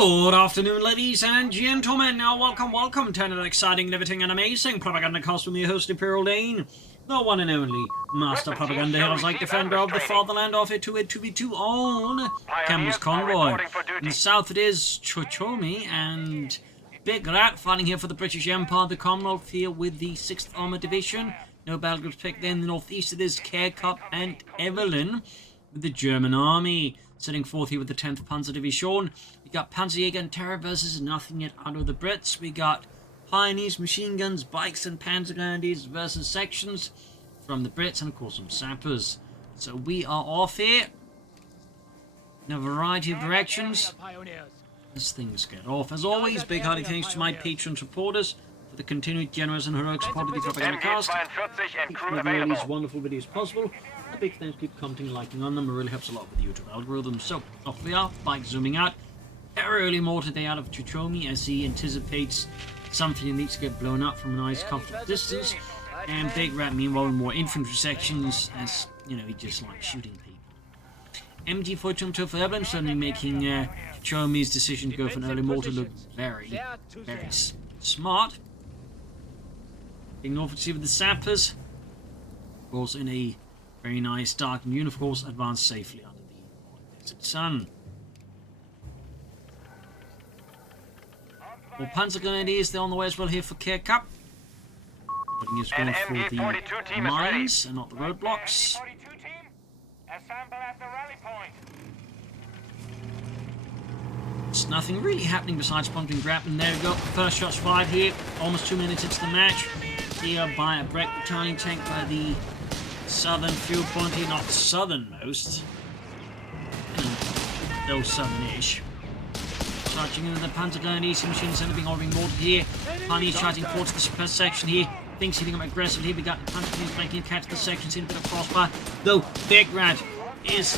Good afternoon, ladies and gentlemen. Now, welcome to another exciting, riveting, and amazing Propagandacast with me, host Imperial Dane, the one and only Master Propaganda Heroes like defender of the fatherland, off it to it to be two on Campbells Convoy. In the south, it is Chochomie and Bigrat fighting here for the British Empire, the Commonwealth here with the 6th Armour Division. No battle groups picked there. In the northeast, it is Carecup and Evelynn with the German army. Setting forth here with the 10th Panzer Division. We got Panzerjaeger and Terror versus nothing yet out of the Brits. We got Pioneers, machine guns, bikes and panzer grenadiers versus sections from the Brits, and of course some sappers. So we are off here in a variety of directions as things get off. As always, big hearty thanks to my patron supporters for the continued generous and heroic support of the Propagandacast. Keep making all these wonderful videos possible. A big thanks, keep commenting, liking on them. It really helps a lot with the YouTube algorithm. So, off we are, bike zooming out. Very early more today out of Chochomie as he anticipates something that needs to get blown up from a nice comfortable distance. And Bigrat, meanwhile, in more infantry sections, as, you know, he just likes shooting people. MG422 for Evelynn, certainly making Chochomie's decision to go for an early mortar look very smart. Being north to see with the sappers, of course, in a very nice dark and of course advance safely under the desert sun. More Panzer Grenadiers, they're on the way as well here for Carecup. Putting his going for the mines and not the roadblocks. There's nothing really happening besides pumping grab, and there we go. First shots fired here, almost 2 minutes into the match. Here by a Bigrat battalion tank by the southern fuel point here, not southernmost, though southern-ish. Charging into the Panzer Grenadiers, machine center being ordering mortar here. Pioneers charging forward to the suppressed section here. Things hitting them aggressively here. We got the Panzer Grenadiers breaking catch the section, seeing a bit of crossfire. Though Bigrat is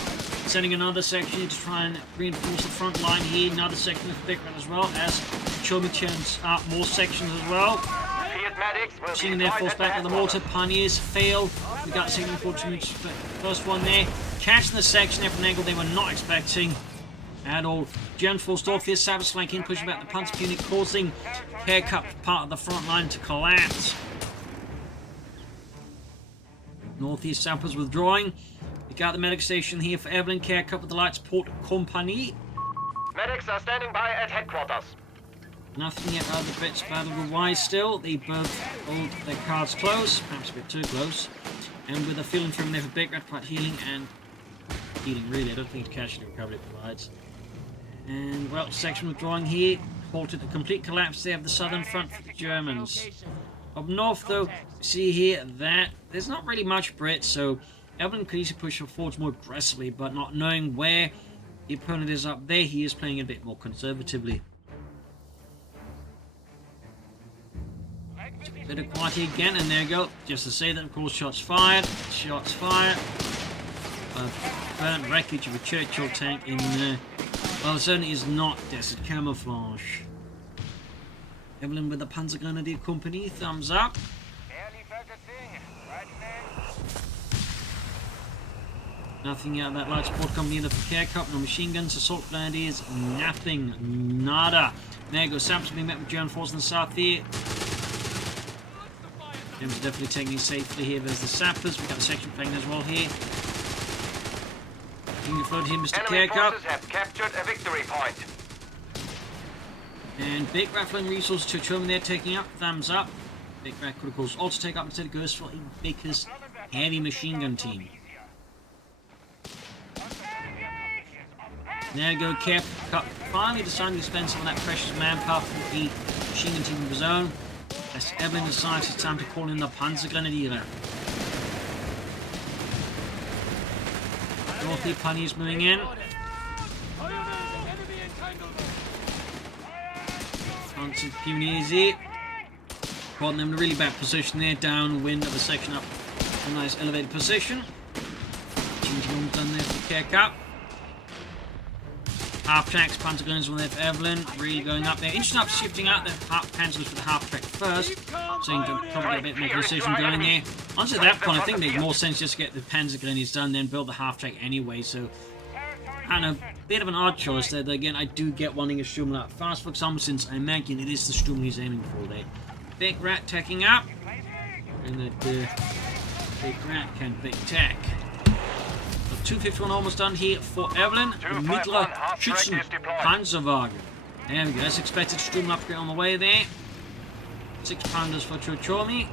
sending another section to try and reinforce the front line here. Another section of Bigrat as well, as Chochomie churns out more sections as well. Seeing their force back on the mortar, Pioneers fail. We got signal fortune, first one there. Catching the section there from an angle they were not expecting at all. Germans forced off here, Savage flank in, pushing back the Panzer unit, causing Carecup part of the front line to collapse. Northeast sappers withdrawing. We got the medic station here for Evelynn. Carecup with the light support company. Medics are standing by at headquarters. Nothing yet out of the Brits battle-wise still. They both hold their cards close, perhaps a bit too close. And with a feeling from there for Bigrat, quite healing and healing really. I don't think it's casualty recovery it provides. And well, section withdrawing here, halted a complete collapse there of the southern front for the Germans. Up north though, see here that there's not really much Brits, so Evelynn could easily push forwards more aggressively, but not knowing where the opponent is up there, he is playing a bit more conservatively. Bit of quiet again, and there you go. Just to say that, of course, shots fired. Shots fired. Burnt wreckage of a Churchill tank in well, it certainly is not desert camouflage. Evelynn with the Panzer Grenadier Company, thumbs up. Nothing out of that light support company either for Carecup, no machine guns, assault grenadiers, nothing, nada. There you go, Samson being met with German force in the south here. Germans definitely taking it safely here. There's the sappers. We've got the section playing as well here. King float here, Mr. Carecup. Have captured a victory point. And big rattling resources to Chochomie there taking up. Thumbs up. Bigrat could of course also take up instead. It goes for a Baker's heavy machine gun team. There you go, Carecup finally deciding to spend some of that precious manpower for the machine gun team of his own. As Evelynn decides it's time to call in the Panzer Grenadier. Northern Pioneers moving in. Panzer Pioneers here. Caught them in a really bad position there, downwind of the section up. A nice elevated position. Changing on done there for Carecup. Half tracks, Panzer guns on there for Evelynn, really going up there. Interesting up shifting out the Panzers for the half track first, so you can probably get a bit more precision going there. Onto that point, I think it makes more sense just to get the Panzer grenadiers done, then build the half track anyway. So And a bit of an odd choice there, though again, I do get wanting a Sturm that fast, for example, since I imagine it is the Sturm he's aiming for there. Bigrat taking up. And that Bigrat can big tech. 251 almost done here for Evelynn. Mittler Schützen Panzerjaeger. There we go. As expected, Sturm upgrade on the way there. 6 pounders for Chochomie.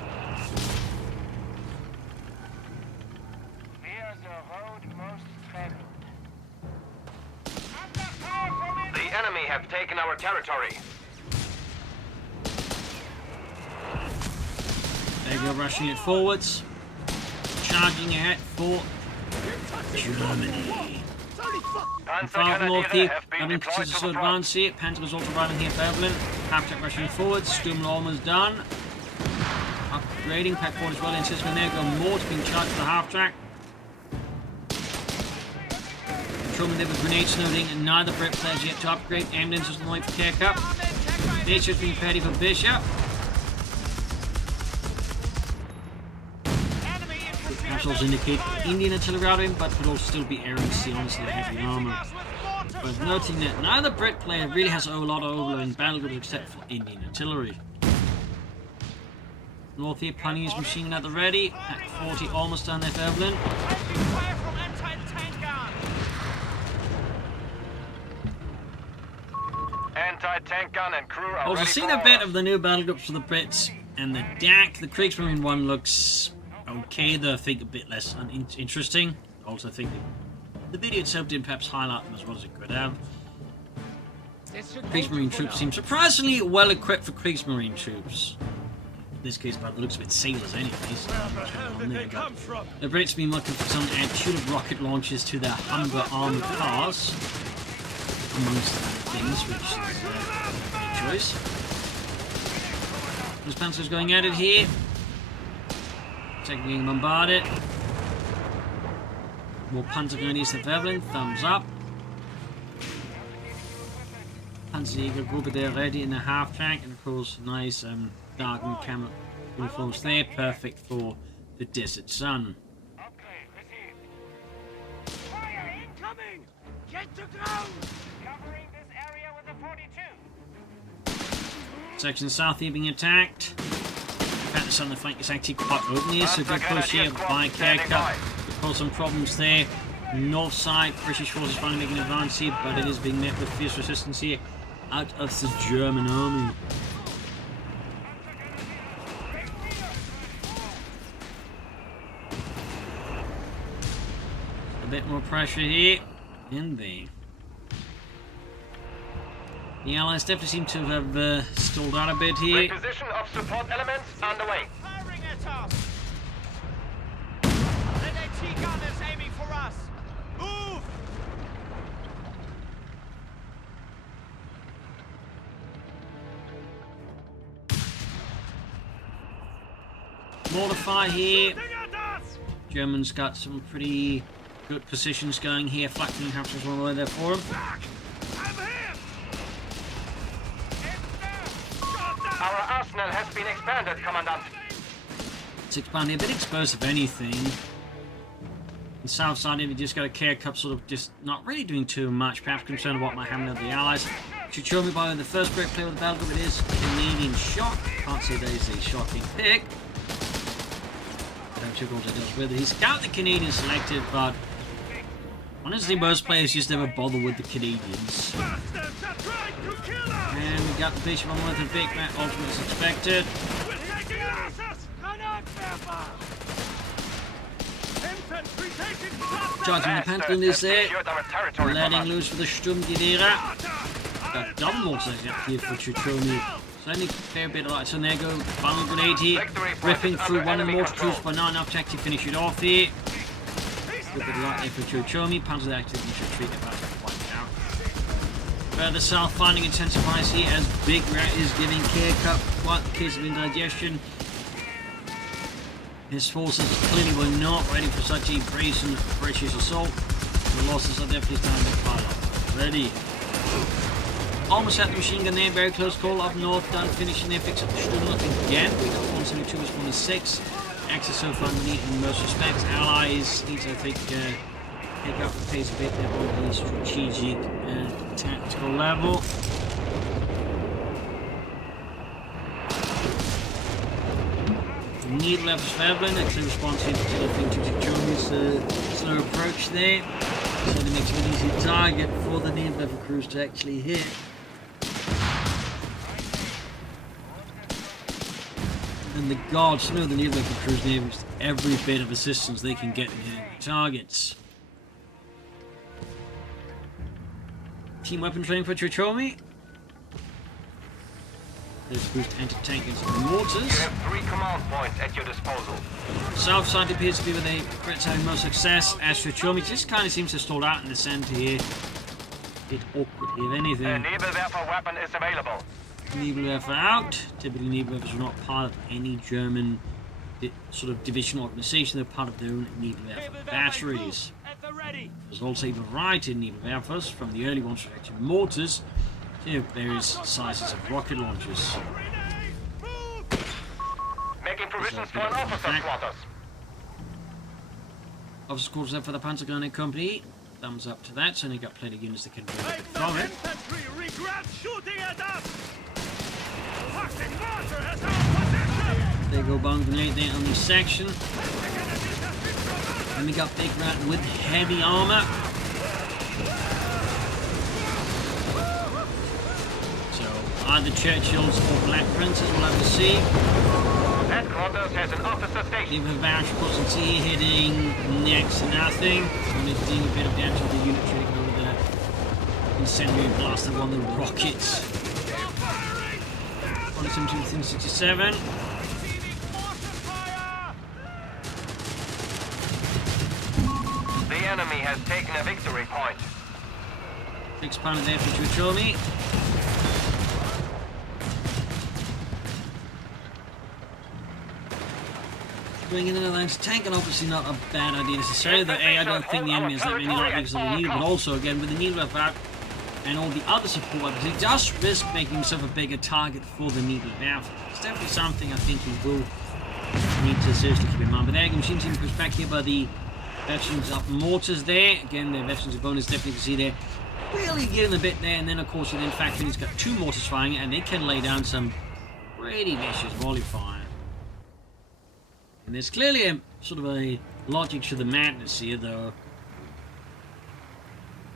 The enemy have taken our territory. There you go, rushing it forwards. Charging ahead for Germany. And far north here, having continued to advance here. Panzer is also arriving here for Evelynn. Half-track rushing forwards. Sturm almost done. Upgrading. Pack forward as well. Anticipating there. Go more to being charged for the half-track. Controlling there with grenade snowing. And neither Brit players yet to upgrade. Ambulance is on the way for Carecup. Nature's being ready for Bishop. Also indicate Indian artillery out of him, but could also still be air and sea, honestly, heavy armor. But noting that neither Brit player really has a lot of overloading battle groups except for Indian artillery. North here, planning his machine gun at the ready. Pack 40 almost done there for Evelynn. Anti-tank gun and crew are Also seen a bit of the new battle groups for the Brits and the DAK. The Kriegsmarine one looks okay, though I think a bit less interesting. Also, I think the video itself didn't perhaps highlight them as well as it could have. Kriegsmarine troops seem surprisingly well equipped for Kriegsmarine troops. In this case, by the looks of it, sailors, anyways. The Brits have been looking for some to add tulip rocket launches to their Humber armored cars, amongst other things, which is a good choice. Those Panzers going at it here. Being bombarded. More Panzer grenadiers than Evelynn. Thumbs up. Panzerjaeger group there ready in the half track, and of course, nice dark and camel uniforms there, perfect for the desert sun. Fire incoming! Get to ground! Covering this area with a 42. Section south here being attacked. The on the flank is actually quite open here, so good push here by Carecup. Could cause some problems there. North side, British forces finally making an advance here, but it is being met with fierce resistance here out of the German army. A bit more pressure here in there. The Allies definitely seem to have stalled out a bit here. Reposition of support elements underway. Firing at us! The AT gun is aiming for us! Move! Mortar fire here. Germans got some pretty good positions going here. Flak-wing howitzers on the way there for them. Our arsenal has been expanded, Commandant. It's expanding, a bit exposed if anything. The south side, we just got a Carecup sort of just not really doing too much, perhaps concerned about what happening with the Allies. Chochomie by the first great player with the battle group, it is Canadian shot. Can't say that is a shocking pick. Don't check what it does with it. He's got the Canadians selected, but honestly, most players just never bother with the Canadians. And we got the Bishop on the way to Bigrat, ultimate as expected. Charging the Panther is there. Letting loose for the Sturmgewehr. Got double mortars here for Chochomie. So only a fair bit of light. So there go, final grenade here. Ripping through one of the mortar troops, but not enough to actually finish it off here. Good bit of light there for Chochomie. Panzer actually can retreat about wiped out. Further south, finding intensifies here as Bigrat is giving Carecup quite the case of indigestion. His forces clearly were not ready for such a brazen British assault. The losses are definitely starting to pile up. Ready. Almost at the machine gun there, very close call up north, done finishing their fix up the Sturm again. We got 172 is 106. Access so far neat in most respects. Allies need to, I think, pick up the pace a bit there on the strategic and tactical level. Needle left for Evelynn, excellent response here to Chochomie's slow approach there. So it makes it an easy target for the needle level crews to actually hit. And the guards know the needle level crews need every bit of assistance they can get in hitting targets. Team weapon training for Chochomie. There's boost anti-tank against the mortars. You have 3 command points at your disposal. South side appears to be where the Brits having most success, as Chochomie just kind of seems to stall out in the centre here. Bit awkward here, if A anything. Nebelwerfer weapon is available. Nebelwerfer out. Typically Nebelwerfers are not part of any German sort of divisional organisation, they're part of their own Nebelwerfer batteries. At the ready. There's also a variety of Nebelwerfers, from the early ones to mortars, to various sizes of rocket launchers. Making provisions for an officer's quarters. Officer's quarters there for the Panzerjaeger company. Thumbs up to that, so they got plenty of units that can benefit from it. Infantry regret shooting at us. Fucking mortar has our position. They go bomb grenade there on this section. And we got Bigrat with heavy armor. So either Churchills or Black Princes, we'll have to see. Headquarters has an officer station. Leave a barrage position hitting next to nothing. Only doing a bit of damage to the unit taking over the incendiary blaster on the rockets. 117-67. The enemy has taken a victory point. 6 pounder there for Chochomie. Bring in another tank, and obviously not a bad idea necessarily. Though I don't think the enemy has that many light vehicles that we need, but also again with the needle out and all the other support weapons, he does risk making himself a bigger target for the needle valve. It's definitely something I think he will need to seriously keep in mind. But there again, machine team pushed back here by the veterans up mortars there. Again, the veterans of bonus definitely can see there. Really getting a bit there, and then of course you then factor in he's got 2 mortars firing, and they can lay down some pretty vicious volley fire. And there's clearly a sort of a logic to the madness here, though.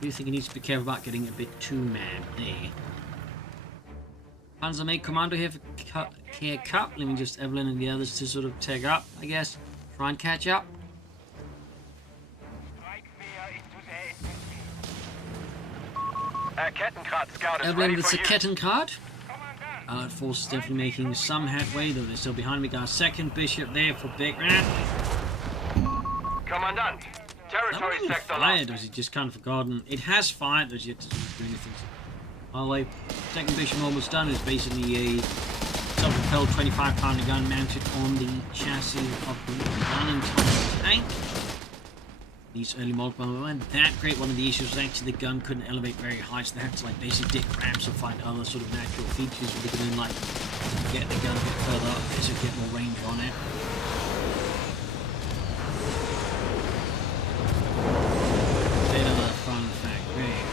I do think he needs to be careful about getting a bit too mad there. Panzerjaeger Commando here for Carecup, leaving just Evelynn and the others to sort of tag up, I guess. Try and catch up. Kettenkrat scout is Evelynn ready with for the you. Kettenkrat. Allied forces definitely making some headway, though they're still behind. We got a second bishop there for Bigrat. Commandant, territory That sector fired, lost. or has he just kind of forgotten? It has fired, though, yet to do anything. Allied second bishop almost done. It's basically a self-propelled 25 pounder gun mounted on the chassis of the Valentine tank. These early models weren't that great. One of the issues was actually the gun couldn't elevate very high, so they had to like basically dig ramps or find other sort of natural features where they could then like get the gun a bit further up so get more range on it. Bit of a fun fact there.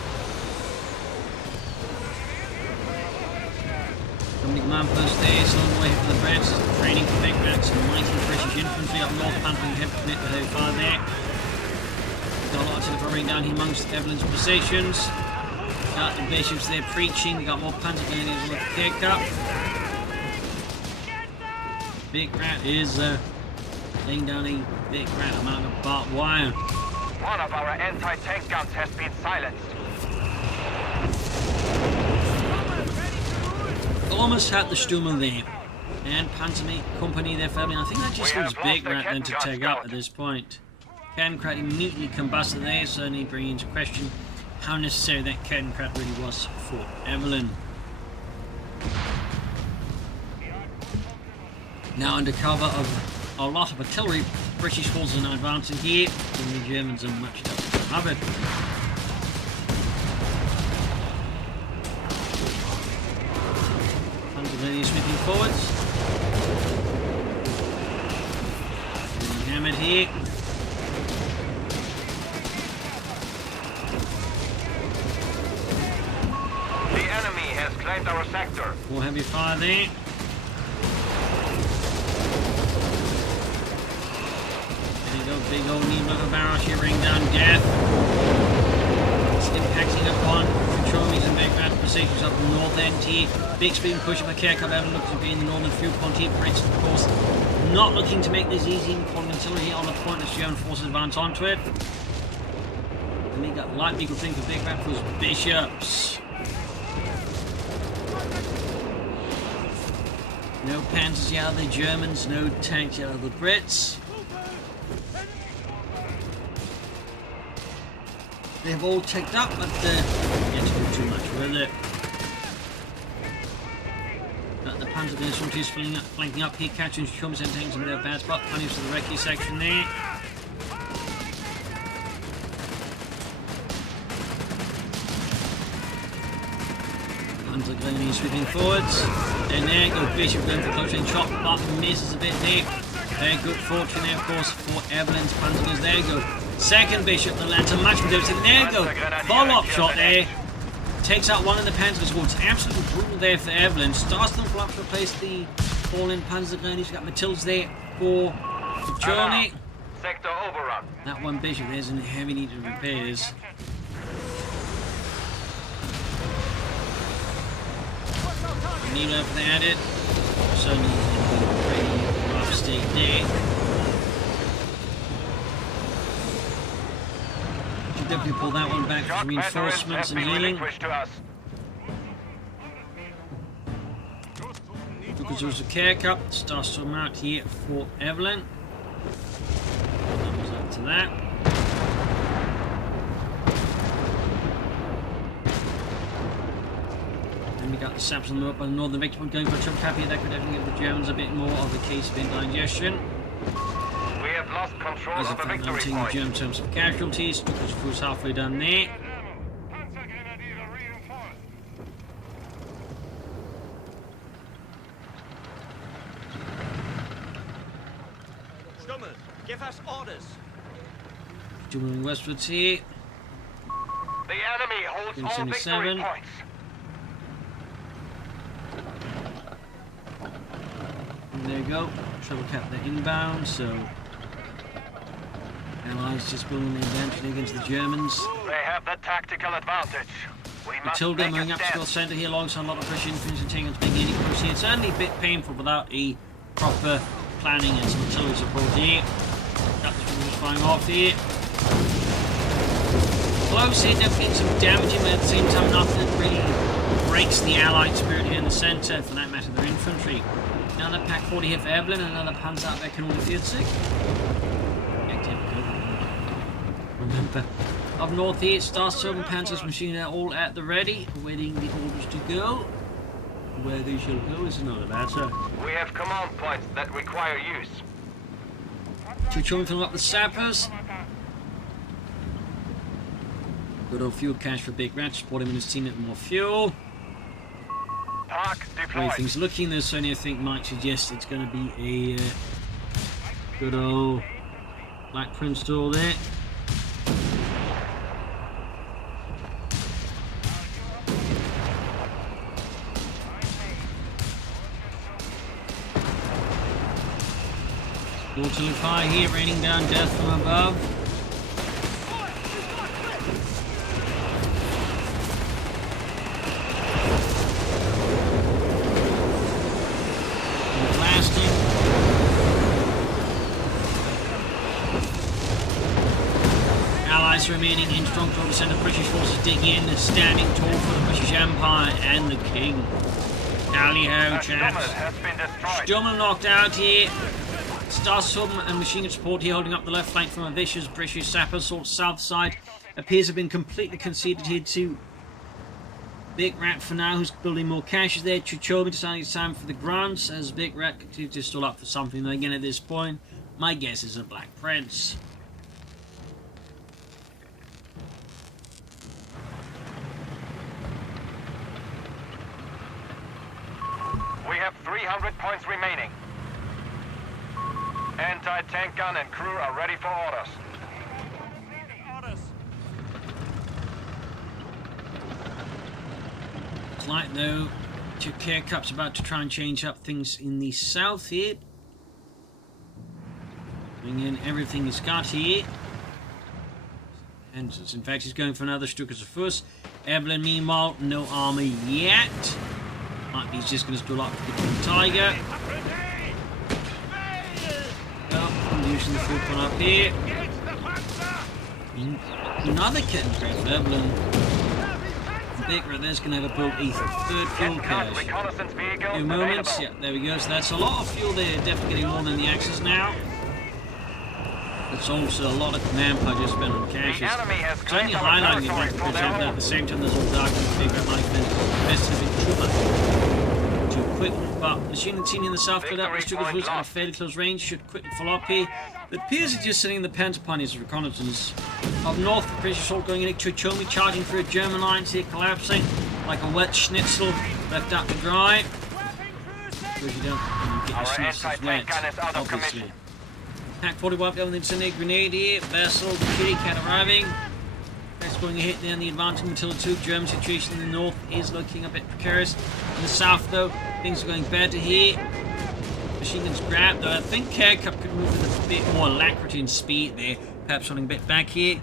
Company command post there, still on the way for the Brits. Training for Bigrat, some mighty British infantry up north, pumping heavy commit with their fire there. Got a lot of artillery down here amongst Evelynn's positions. Got the bishops there preaching. We got more Panzerjaeger with the Carecup. Bigrat is laying down a Bigrat amount of barbed wire. One of our anti-tank guns has been silenced. Almost had the Sturmer there. And Panzerjaeger company there for Evelynn. I think that just leaves Bigrat then to tag up at this point. Kettenkrat immediately combusted there, so need to bring into question how necessary that Kettenkrat really was for Evelynn. Now under cover of a lot of artillery, British forces are now advancing here, and the Germans are much covered. Panzerjaeger sweeping forwards. Being hammered here. claimed our sector. More heavy fire there. There you go, big old needle of a barrel shivering down death. It's impacting upon Chochomie's and Bigrat positions up the north end here. Big speed push of a Carecup. Evelynn looks to be in the northern viewpoint here. Brits, of course, not looking to make this easy and calling artillery on the point as German forces advance onto it. And we got light eagle thing for Bigrat for his bishops. No Panzers out of the Germans, no tanks out of the Brits. They've all ticked up, but yeah, to do too much with it. But the Panzerjaeger is flanking up here, catching Chochomie and taking some of their bad spot. Running to the recce section there. Panzerjaeger sweeping forwards. Then there go Bishop going for close range shot, but misses a bit there. Very good fortune there, of course, for Evelynn's Panzerjaeger. There you go. Second Bishop, the latter much more difficult. There you go. Follow-up shot there. Takes out one of the Panzerjaeger. Absolutely brutal there for Evelynn. Starts them to replace the fallen Panzerjaeger. She's got Matildas there for Chochomie. Sector overrun. That one Bishop is in heavy need of repairs. Needle up there at it. Certainly in a pretty rough state there. Should definitely pull that one back for reinforcements and healing. Because there was a Carecup, starts to mount here for Evelynn. Comes up to that. We got the saps on the up by the northern victim going for a jump cap here. That could definitely give the Germans a bit more of a case of indigestion. We have lost control As of the victory the point. German terms of casualties, because Cruz halfway done there. Stummel, give us orders. Moving westwards here. The enemy holds all 77. victory points. And there you go. Treble cap the inbound, so Allies just building their advantage against the Germans. They have the tactical advantage. We must Matilda make moving a up to stand. the centre here alongside a lot of British infantry and taking to making any push here. It's certainly a bit painful without a proper planning and some artillery support here. That's just flying off here. Close here, definitely some damaging, but at the same time nothing that really breaks the Allied spirit here in the centre, for that matter their infantry. Another Pack 40 here for Evelynn, and another Panzerjaeger can all field sick. Remember, up north here, Starstorm, Panzer's machine are all at the ready, awaiting the orders to go. Where they shall go is another matter. We have command points that require use. Chochomie filling up the sappers. Good old fuel cache for Bigrat, support him and his team with more fuel. Park The way deployed. things are looking, there's certainly I think might suggest it's going to be a good old Black Prince door there. Waterloo fire here, raining down death from above. And blasting. Allies remaining in strong control to send the British forces dig in, standing tall for the British Empire and the King. Tally-ho, Stummel chaps. has been destroyed. Stummel knocked out here. Starstorm and machine gun support here holding up the left flank from a vicious British sapper assault south side. Appears to have been completely conceded here to Bigrat for now, who's building more caches there. Chochomie deciding it's time for the grants as Bigrat continues to stall up for something again at this point. My guess is a Black Prince. We have 300 points remaining. Anti-tank gun and crew are ready for orders. Orders. Looks like though Carecup's about to try and change up things in the south here. Bring in everything he's got here. And in fact he's going for another Stukas of Fuss. Evelynn meanwhile, no armor yet. Might be he's just going to do a lot with the King Tiger. Oh, I'm using the food one up here. Another kitten grab for Evelynn. Bigrat there's going to have a built third fuel cache. Few moments, yeah, there we go. So that's a lot of fuel there, definitely getting more than the Axis now. It's also a lot of manpower just spent on caches. It's only highlighting the fact that at the same time there's all dark and Bigrat might have been best of it too quick. But machine and team in the south cut up, Stukas Woods at a fairly close range, should quickly follow up here. It appears it's just sitting the Panzer upon his reconnaissance. Up north, the British assault going in, Chochomie charging through German lines here, collapsing like a wet schnitzel left out to dry. Because you don't get your schnitzels wet, obviously. Pack 40 wiped out with the incendiary grenade here. Vessel, the kitty cat arriving. That's going to hit down the advancing Matilda 2. German situation in the north is looking a bit precarious. In the south, though, things are going better here. Machine guns grabbed, though. I think Carecup could move with a bit more alacrity and speed there. Perhaps running a bit back here.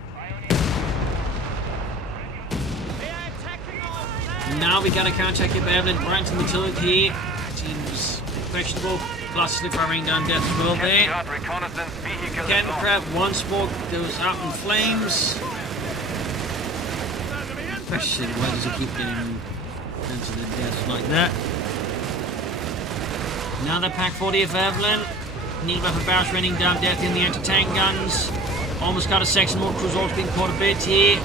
And now we got a counter-attack here by Evelynn. Right to Matilda here. Seems questionable. Plus the firing down death as well there. Cannon crab once more goes up in flames. Question, why does it keep getting into the death like that? Another pack 40 of Evelynn. Neat weapon barrels raining down death in the anti-tank guns. Almost got a section more cruise also being caught a bit here.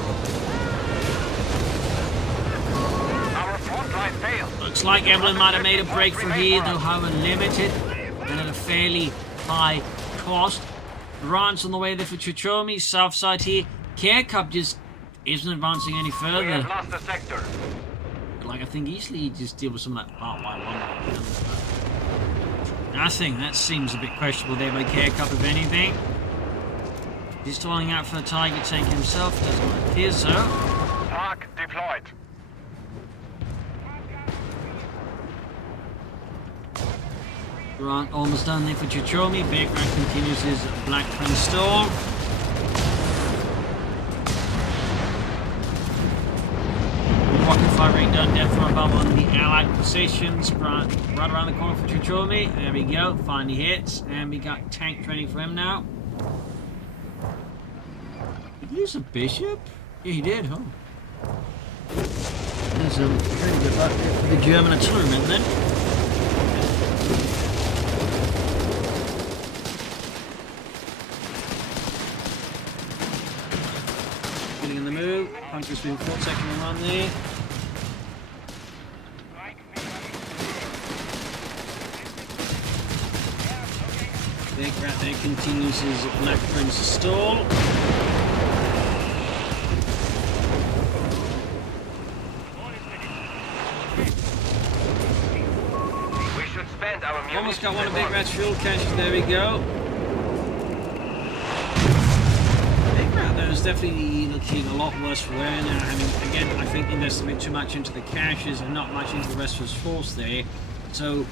Looks like Evelynn might have made a break from here, though however limited and at a fairly high cost. Runs on the way there for Chochomie, south side here. Carecup just isn't advancing any further. Like I think easily just deal with some of that part Y1. Nothing. That seems a bit questionable there by Carecup, if anything. He's toiling out for the Tiger tank himself. Doesn't appear so. DAK deployed. Right, almost done there for Chochomie. Bigrat continues his Black Prince storm. Rocket fire rate done death from above on the Allied positions. Right around the corner for Chochomie. There we go. Finally hits. And we got tank training for him now. Did he use a bishop? Yeah, he did, huh? There's a pretty good luck there for the German artillerymen then. In the move, Puncher's been 4 second run there. Bigrat there continues his Black Prince stall. We should spend our munitions. Almost got one of Bigrat's fuel caches, there we go. It's definitely looking a lot worse for wear now. I mean, again, I think invested a bit too much into the caches and not much into the rest of his force there. So,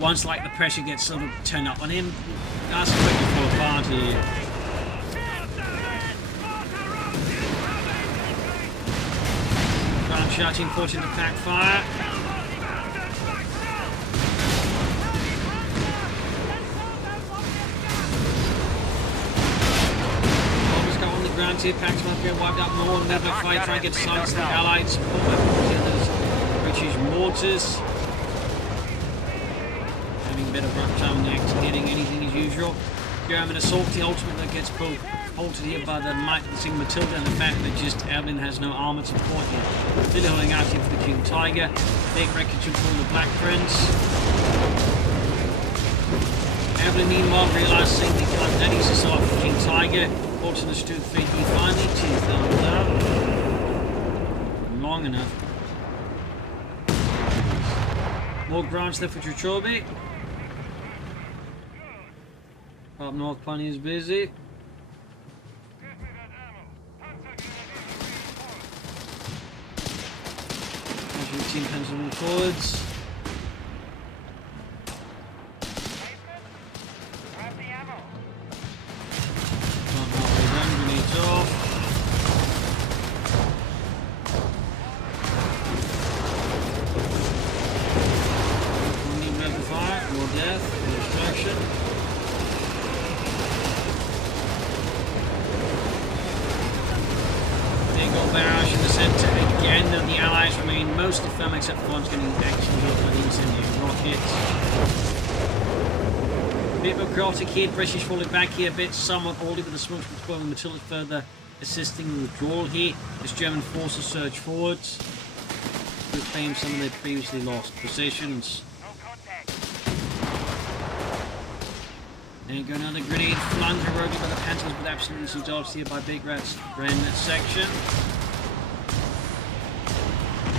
once like the pressure gets sort of turned up on him, that's quickly fall apart here. Ground shouting, forcing to pack fire. Ground here, packs might get wiped out more and never fight, try and get silence the Allied support weapons, British mortars. Having a bit of rough time next, getting anything as usual. German assault, the ultimate that gets both halted here by the might of the single Matilda and the fact that just Evelynn has no armoured support here. Still holding out here for the King Tiger. Big wreckage from the Black Prince. Evelynn meanwhile realising the kind of easy assault for King Tiger. Fortunate to the feet, he finally 2 thumbs up. Long enough. More grants there for Chochomie. Up north, plenty is busy. Team Panzer forwards. Grenades off. Fire, more death, more destruction. Big old barrage in the centre again, though the Allies remain mostly firm except for one's getting action hit by the incendiary rockets. A bit more chaotic here, British falling back here a bit, somewhat orderly with the smoke from spoiling material further assisting the withdrawal here as German forces surge forwards to reclaim some of their previously lost positions. There you go, another grenade flung heroically by the Panzers with absolutely some dodge here by Bigrat's Ren section.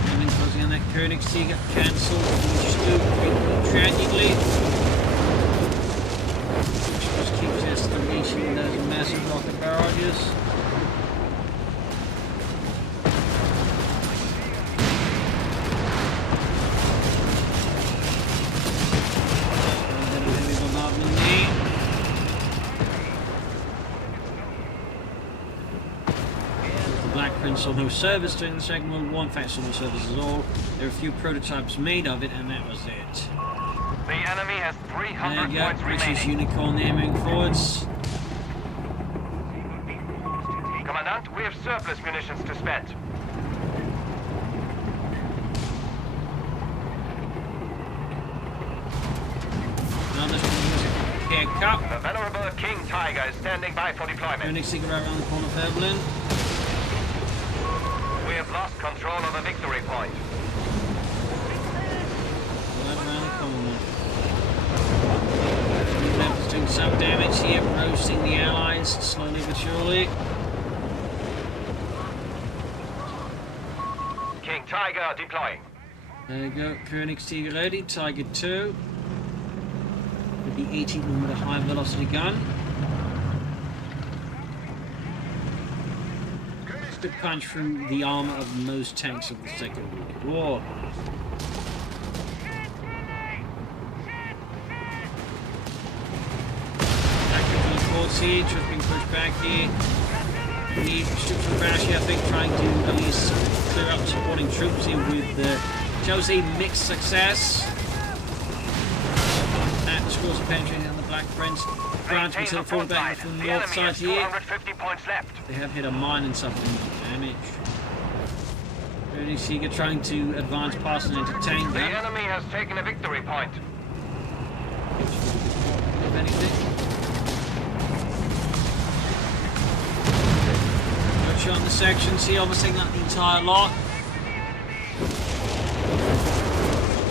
Evelynn closing on that Carecup cancelled, which stood tragically. Which just keeps escalating those massive rocket barrages. Saw no service during the Second World War. In fact, saw no service at all. There were a few prototypes made of it, and that was it. The enemy has 300 points British remaining. Unicorn there moving forwards. Commandant, we have surplus munitions to spend. Another Carecup. The venerable King Tiger is standing by for deployment. Koenigsegg right around the corner of Evelynn. We have lost control of the victory point. Right around the corner. Left is doing some damage here, roasting the Allies slowly but surely. King Tiger deploying. There you go, Koenigsegg ready, Tiger 2. With the 18mm high velocity gun. Could punch through the armour of most tanks of the Second World War. Active forward siege has been pushed back here. We need troops from Rashi, I think, trying to at least clear up supporting troops here with Chochomie mixed success. That scores a penetrating on the Black Prince. Grant until fall back from the north side here. 250 points left. They have hit a mine and suffered damage. Koenigsegg trying to advance past and entertain The them. enemy has taken a victory point. If anything. Good shot on the sections here, almost taking out the entire lot.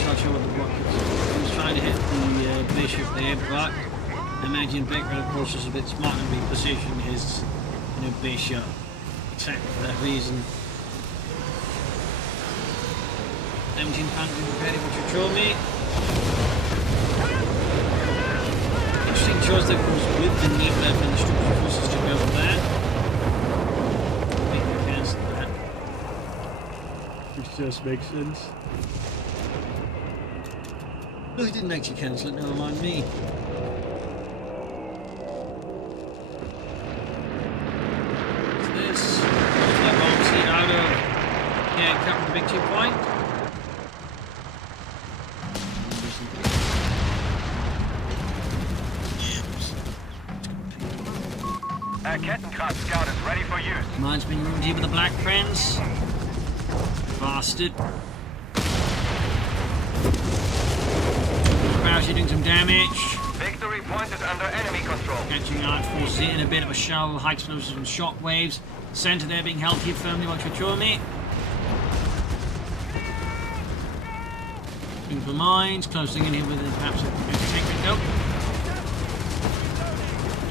Chochomie with the rockets. He was trying to hit the bishop there, but I imagine Bigrat, of course, is a bit smart and repositioned his bishop. Exactly for that reason. 1700 ready for Chochomie. Interesting choice that goes with the knee left and the structural forces to go for that. Make me cancel that. Which just makes sense. No, he didn't actually cancel it, never mind me. What's this? That bomb's hit out of Carecup with the victory point. Kettenkraft Scout is ready for use. Mine's been ruined here with the Black Prince. Bastard. Crouchy doing some damage. Victory point is under enemy control. Catching Allied forces in a bit of a shower of high explosives and shock waves. Centre there being held here firmly by Chochomie. Looking for mines, closing in here with perhaps a technical.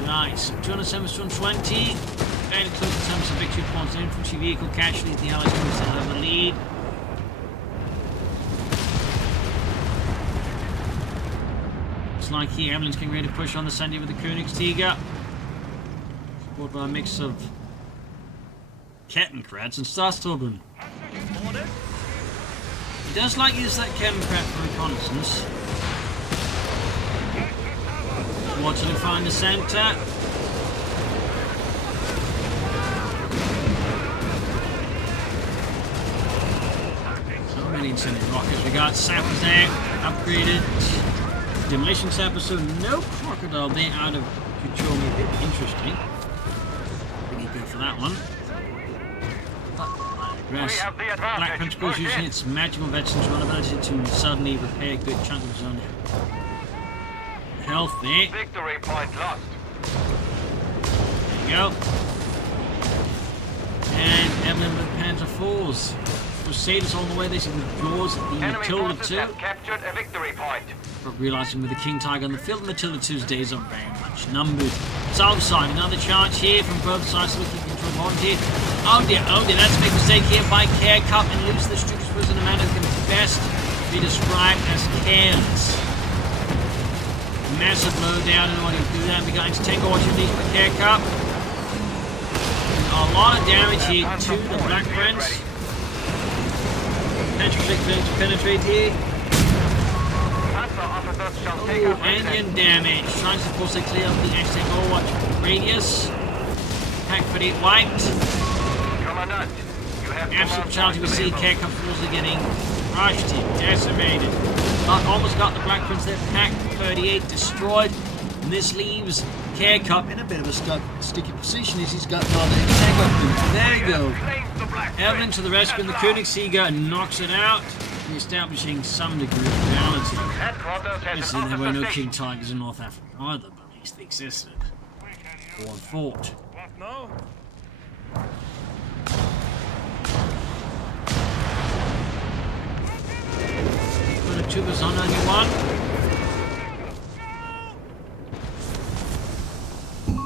Nice. 207 to 220. Fairly close in terms of victory points. An infantry vehicle casualty. The Allies going to have the lead. Looks like here Evelynn's getting ready to push on the Sunday with the Koenigsegg. Supported by a mix of Kettenkrats and Starstobben. He does like use that chem prep for reconnaissance. Watching him find the centre. So many incendiary rockets. We got sappers out, upgraded. Demolition sapper, so no crocodile there out of Chochomie. A bit interesting. We need to go for that one. Black Prince goes using its magical veteran's run ability to suddenly repair a good chunk of his own health there. Victory point lost. There you go. And Evelynn with Panzer IVs. Crusaders on the way. They see the jaws at the Enemy Matilda forces 2. have captured a victory point. But realizing with the King Tiger on the field, Matilda 2's days are very much numbered. South side, another charge here from both sides, so we can control on here. Oh dear, that's a big mistake here by Carecup and lose the Structures was in a manner that can best be described as careless. Massive blow down in order to do that. We're going to take opportunities for Carecup. A lot of damage here to the Black Prince. Penetrate to penetrate here. Oh, engine damage. Trying to force a clear of the Aztec Overwatch radius. Pack 48 wiped. Commandant, you have Absolute brutality. We see Carecup also getting crushed here, decimated. Almost got the Black Prince there. Pack 38 destroyed. And this leaves Carecup in a bit of a sticky position as he's got another attack up. There you go. Evelynn to the rescue, and the Königsjäger knocks it out, establishing some degree of reality. Obviously, there were no King Tigers in North Africa either, but at least they existed. Or fought. What now? The troopers on 91.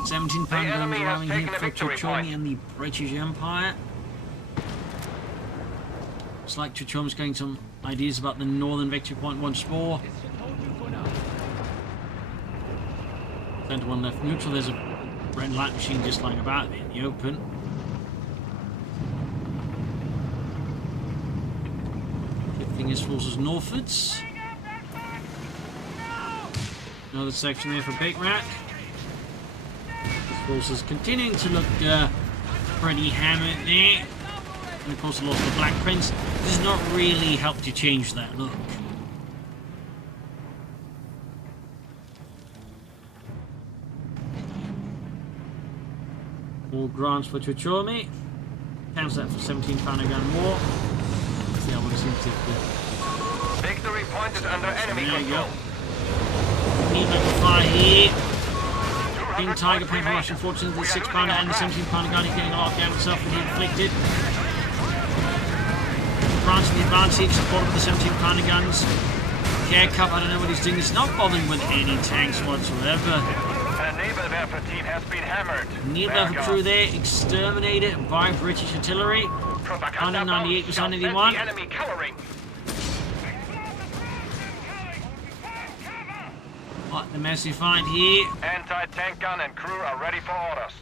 17 pound guns allowing here for Chochomie and the British Empire. Looks like Chochomie's getting some ideas about the northern victory point once more. Centre one left neutral. There's a red light machine just lying about there in the open. Shifting his forces northwards. Another section there for Bigrat. His forces continuing to look pretty hammered there. And of course the loss of the Black Prince does not really help to change that look. More grants for Chochomie. Counts that for 17 pound a gun more. See how what it seems to do. Victory point is under enemy control. Need to fire here. King Tiger paying for Russian fortune, the 6 pounder and the 17 pounder gun. He's getting a lot of damage himself and he inflicted. France in the advantage, supported with the 17 pounder guns. Carecup, I don't know what he's doing. He's not bothering with any tanks whatsoever. A naval Werfer team has been hammered. Near-level crew there, exterminated by British artillery. 198 was 181. Enemy coloring. What the messy fight here. Anti-tank gun and crew are ready for orders.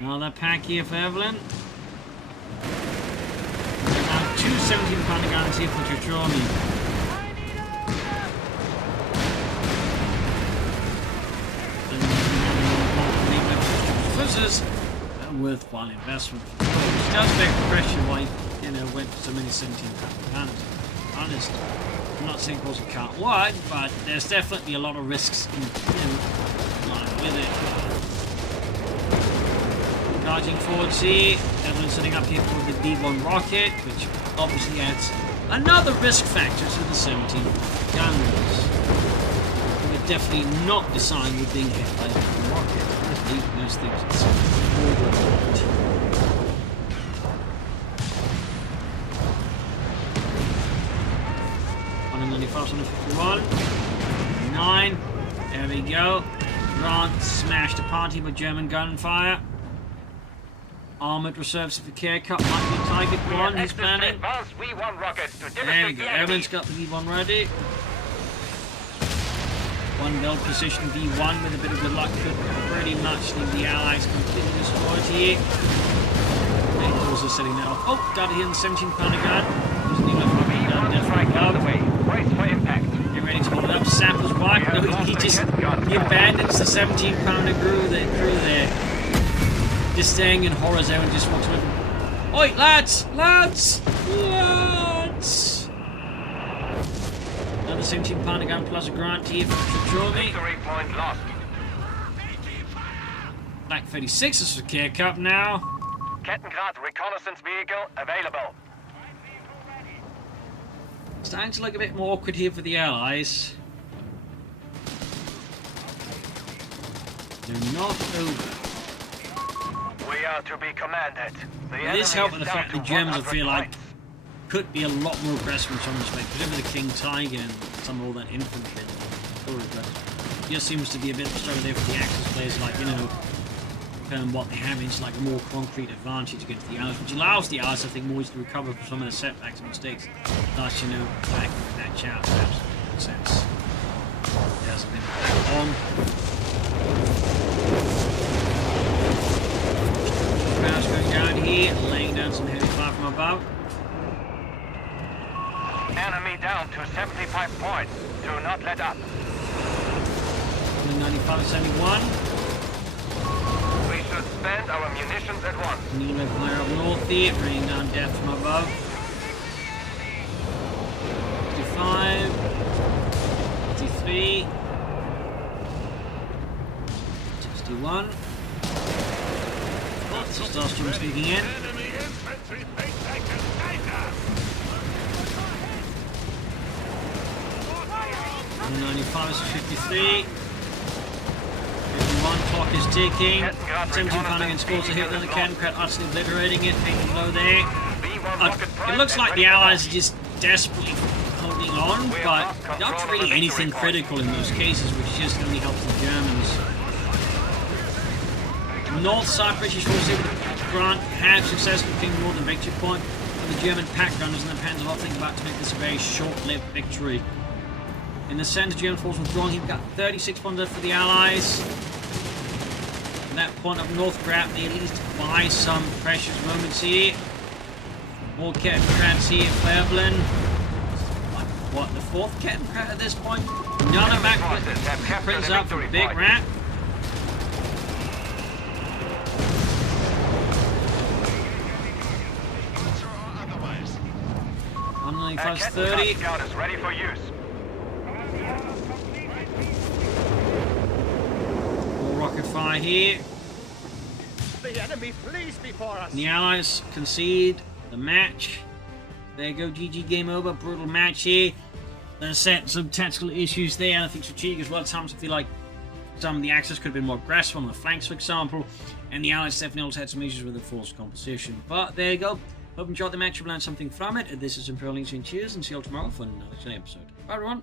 Another pack here for Evelynn. Now 2 17 pounder guns here for Chochomie. This is a worthwhile investment. Which does beg the question why went for so many 17 pounder guns. Honest. I'm not saying it can't work, but there's definitely a lot of risks in line with it. Charging forward here, Evelynn setting up here for the D1 rocket, which obviously adds another risk factor to the 17 guns. They're definitely not designed with being hit by the rocket. Honestly, those things are overboard. 151, 9, there we go. Grant smashed a party with German gunfire. Armoured reserves for Carecup might be target one, he's planning. There we go, Evelynn's got the V1 ready. One well positioned V1 with a bit of good luck could pretty much leave the Allies completely destroyed here. They're also setting that off. Oh, got it here in the 17 pounder gun. death strike from above. underway. Brace for impact. Get ready to hold it up. Sappers whack. No, he abandons the 17-pounder crew there. Just staying in horror zone and just walks away from... Oi, lads! Lads! Lads! Another 17-pounder gun plus a grant here for Chochomie. Victory point lost. Black 36 is for Carecup now. Kettengrad reconnaissance vehicle available. Starting to look a bit more awkward here for the Allies. They're not over. We are to be commanded. This helped with the fact the Germans, I feel like, could be a lot more aggressive in some respects. Particularly the King Tiger and some of all that infantry. It just seems to be a bit of a struggle there for the Axis players, like, you know, what they have is like a more concrete advantage against the Allies, which allows the Allies, I think, more to recover from some of the setbacks and mistakes. Thus, you know, back that chart perhaps makes sense. It hasn't been back on. Crowds going down here, laying down some heavy fire from above. Enemy down to 75 points. Do not let up. 95 71. We should spend our munitions at once. Nilo fire up north here, raining down death from above. 55. 53. 61. Oh, it's just Austrian speaking in. Enemy infantry think they can take us! 95 is 53. 51, clock is ticking. 17-pounder against scores a hit, then the Carecup utterly obliterating it, taking low there. It looks like the Allies are just desperately holding on, but not really anything critical in those cases, which just only helps the Germans. North side British forces able to grant have successfully taken the northern victory point, and the German pack gunners and the Panzer are thinking about to make this a very short-lived victory. In the centre, German force withdrawing. He's got 36 points left for the Allies. From that point up north, grab the at least buy some precious moments here. More Kettenkrats here for Evelynn. What, the fourth Kettenkrat at this point? Another back brings up from Bigrat. Our 30. scout is ready for use. More rocket fire here. The enemy flees before us! And the Allies concede the match. There you go, GG, game over. Brutal match here. There's some tactical issues there, and I think strategic as well. Sometimes I feel like some of the Axis could have been more aggressive on the flanks, for example, and the Allies definitely also had some issues with the force composition. But there you go. Hope you enjoyed the match. You learned something from it. This is Imperial Links, and cheers, and see you all tomorrow for another episode. Bye, everyone.